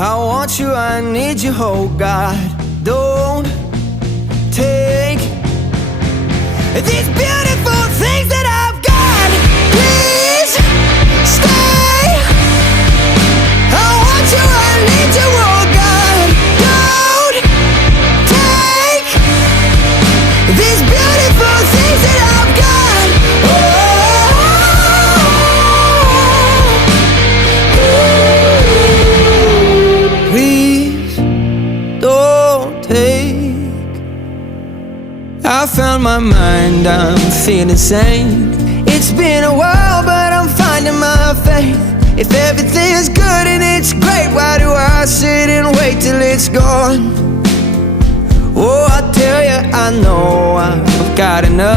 I want you, I need you, oh God. Don't take these beautiful things that I've got. Please stay. I want you, I need you, oh God. Don't take these beautiful things that I've got. Please don't take. I found my mind, I'm feeling sane. It's been a while, but I'm finding my faith. If everything's good and it's great, why do I sit and wait till it's gone? Oh, I tell you, I know I've got enough.